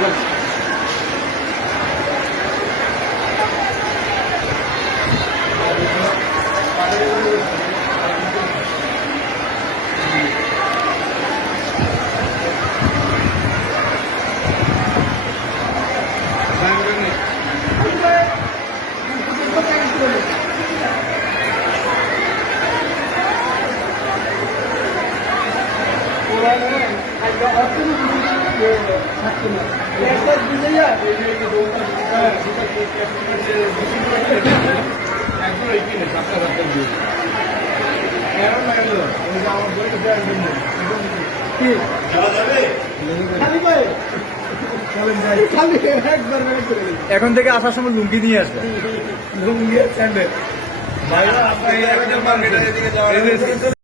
Gracias. এখন থেকে আসার সময় লুঙ্গি নিয়ে আসবে। লুঙ্গি স্যান্ডেল।